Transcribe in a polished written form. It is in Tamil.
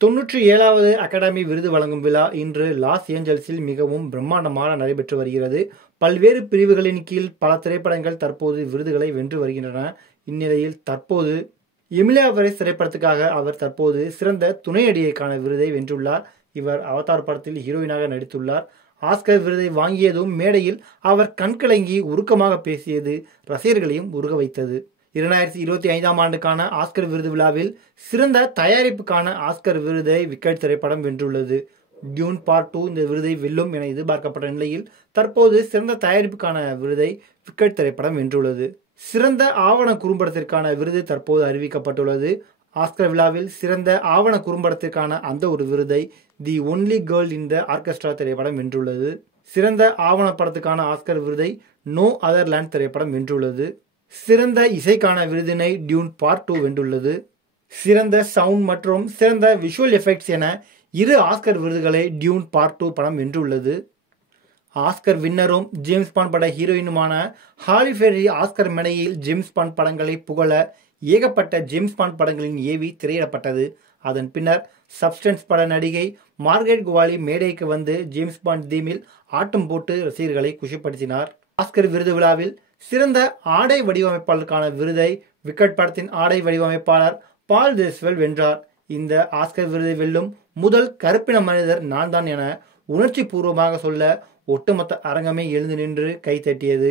97வது அகாடமி விருது வழங்கும் விழா இன்று லாஸ் ஏஞ்சல்ஸில் மிகவும் பிரம்மாண்டமாக நடைபெற்று வருகிறது. பல்வேறு பிரிவுகளின் கீழ் பல திரைப்படங்கள் தற்போது விருதுகளை வென்று வருகின்றன. இந்நிலையில் தற்போது எமிலியா பெரேஸ் திரைப்படத்துக்காக அவர் தற்போது சிறந்த துணை நடிகைக்கான விருதை வென்றுள்ளார். இவர் அவதார் படத்தில் ஹீரோயினாக நடித்துள்ளார். ஆஸ்கர் விருதை வாங்கியதும் மேடையில் அவர் கண்கலங்கி உருக்கமாக பேசியது ரசிகர்களையும் உருக வைத்தது. 2025ஆம் ஆண்டுக்கான ஆஸ்கர் விருது விழாவில் சிறந்த தயாரிப்புக்கான ஆஸ்கர் விருதை விக்கெட் திரைப்படம் வென்றுள்ளது. டியூன் பார்ட் 2 இந்த விருதை வெல்லும் என எதிர்பார்க்கப்பட்ட நிலையில் தற்போது சிறந்த தயாரிப்புக்கான விருதை விக்கெட் திரைப்படம் வென்றுள்ளது. சிறந்த ஆவண குறும்படத்திற்கான விருது தற்போது அறிவிக்கப்பட்டுள்ளது. ஆஸ்கர் விழாவில் சிறந்த ஆவண குறும்படத்திற்கான அந்த ஒரு விருதை the only girl in the orchestra திரைப்படம் வென்றுள்ளது. சிறந்த ஆவண படத்துக்கான ஆஸ்கர் விருதை நோ அதர் லேண்ட் திரைப்படம் வென்றுள்ளது. சிறந்த இசைக்கான விருதினை டியூன் பார்ட் 2 வென்றுள்ளது. சிறந்த சவுண்ட் மற்றும் சிறந்த விஷுவல் எஃபெக்ட்ஸ் என 2 ஆஸ்கர் விருதுகளை டியூன் பார்ட் 2 படம் வென்றுள்ளது. ஆஸ்கர் வின்னரும் ஜேம்ஸ் பாண்ட் பட ஹீரோயினுமான ஹாலி பெர்ரி ஆஸ்கர் மேடையில் ஜேம்ஸ் பாண்ட் படங்களை புகழ ஏகப்பட்ட ஜேம்ஸ் பாண்ட் படங்களின் ஏவி திரையிடப்பட்டது. அதன் பின்னர் சப்ஸ்டன்ஸ் பட நடிகை மார்கரெட் குவாலி மேடைக்கு வந்து ஜேம்ஸ் பாண்ட் தீமில் ஆட்டம் போட்டு ரசிகர்களை குஷிப்படுத்தினார். ஆஸ்கர் விருது விழாவில் சிறந்த ஆடை வடிவமைப்பாளருக்கான விருதை விக்கெட் படத்தின் ஆடை வடிவமைப்பாளர் பால் தேஸ்வெல் வென்றார். இந்த ஆஸ்கர் விருதை வெல்லும் முதல் கருப்பின மனிதர் நான் தான் என உணர்ச்சி பூர்வமாக சொல்ல ஒட்டுமொத்த அரங்கமே எழுந்து நின்று கைத்தட்டியது.